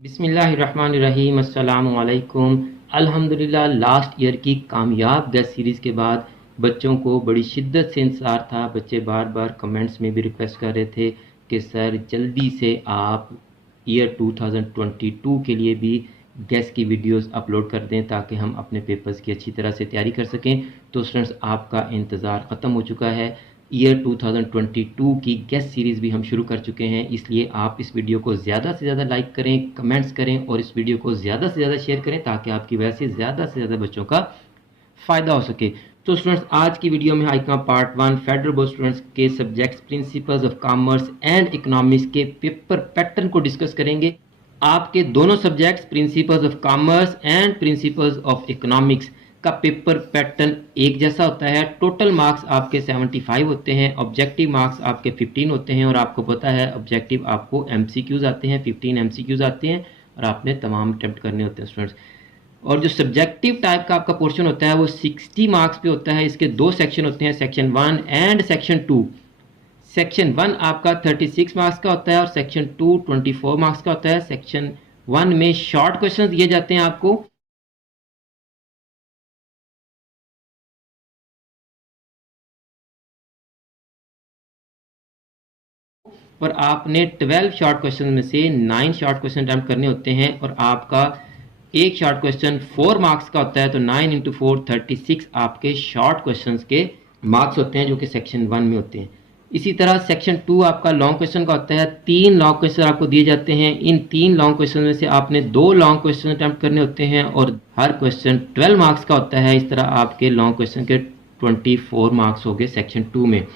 बिस्मिल्लाहिर्रहमानिर्रहीम अस्सलामुअलैकुम। अल्हम्दुलिल्लाह लास्ट ईयर की कामयाब गेस्ट सीरीज़ के बाद बच्चों को बड़ी शिद्दत से इंतज़ार था। बच्चे बार बार कमेंट्स में भी रिक्वेस्ट कर रहे थे कि सर जल्दी से आप ईयर 2022 के लिए भी गेस्ट की वीडियोस अपलोड कर दें ताकि हम अपने पेपर्स की अच्छी तरह से तैयारी कर सकें। तो स्टूडेंट्स आपका इंतज़ार ख़त्म हो चुका है। ईयर 2022 की गेस्ट सीरीज़ भी हम शुरू कर चुके हैं, इसलिए आप इस वीडियो को ज़्यादा से ज़्यादा लाइक करें, कमेंट्स करें और इस वीडियो को ज़्यादा से ज़्यादा शेयर करें ताकि आपकी वजह से ज़्यादा बच्चों का फ़ायदा हो सके। तो स्टूडेंट्स आज की वीडियो में हाईकॉम पार्ट 1 फेडरल बोर्ड स्टूडेंट्स के subjects principles of commerce and economics के पेपर पैटर्न को डिस्कस करेंगे। आपके दोनों subjects principles of commerce and principles of economics का पेपर पैटर्न एक जैसा होता है। टोटल मार्क्स आपके 75 होते हैं, ऑब्जेक्टिव मार्क्स आपके 15 होते हैं और आपको पता है ऑब्जेक्टिव आपको एमसीक्यूज आते हैं, 15 एमसीक्यूज आते हैं और आपने तमाम अटेम्प्ट करने होते हैं स्टूडेंट्स। और जो सब्जेक्टिव टाइप का आपका पोर्शन होता है वो 60 मार्क्स पे होता है। इसके दो सेक्शन होते हैं, सेक्शन 1 एंड सेक्शन 2। सेक्शन 1 आपका 36 मार्क्स का होता है और सेक्शन 2 24 मार्क्स का होता है। सेक्शन 1 में शॉर्ट क्वेश्चन दिए जाते हैं आपको, और आपने 12 शॉर्ट क्वेश्चन में से 9 शॉर्ट क्वेश्चन अटेम्प्ट करने होते हैं और आपका एक शॉर्ट क्वेश्चन 4 मार्क्स का होता है। तो 9 इंटू 4 36 आपके शॉर्ट क्वेश्चन के मार्क्स होते हैं जो कि सेक्शन 1 में होते हैं। इसी तरह सेक्शन 2 आपका लॉन्ग क्वेश्चन का होता है। 3 लॉन्ग क्वेश्चन आपको दिए जाते हैं। इन 3 लॉन्ग क्वेश्चन में से आपने 2 लॉन्ग क्वेश्चन अटेम्प्ट करने होते हैं और हर क्वेश्चन 12 मार्क्स का होता है। इस तरह आपके लॉन्ग क्वेश्चन के 24 मार्क्स हो गए सेक्शन 2 में।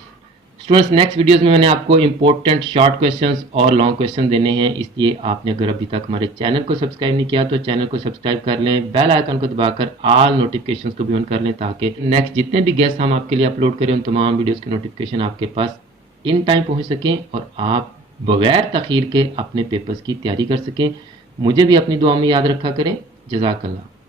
स्टूडेंट्स नेक्स्ट वीडियोस में मैंने आपको इंपॉर्टेंट शॉर्ट क्वेश्चंस और लॉन्ग क्वेश्चन देने हैं, इसलिए आपने अगर अभी तक हमारे चैनल को सब्सक्राइब नहीं किया तो चैनल को सब्सक्राइब कर लें, बेल आइकन को दबाकर ऑल नोटिफिकेशंस को भी ऑन कर लें ताकि नेक्स्ट जितने भी गेस्ट हम आपके लिए अपलोड करें उन तमाम वीडियोज़ की नोटिफिकेशन आपके पास इन टाइम पहुँच सकें और आप बगैर तखीर के अपने पेपर्स की तैयारी कर सकें। मुझे भी अपनी दुआ में याद रखा करें। जज़ाकल्लाह।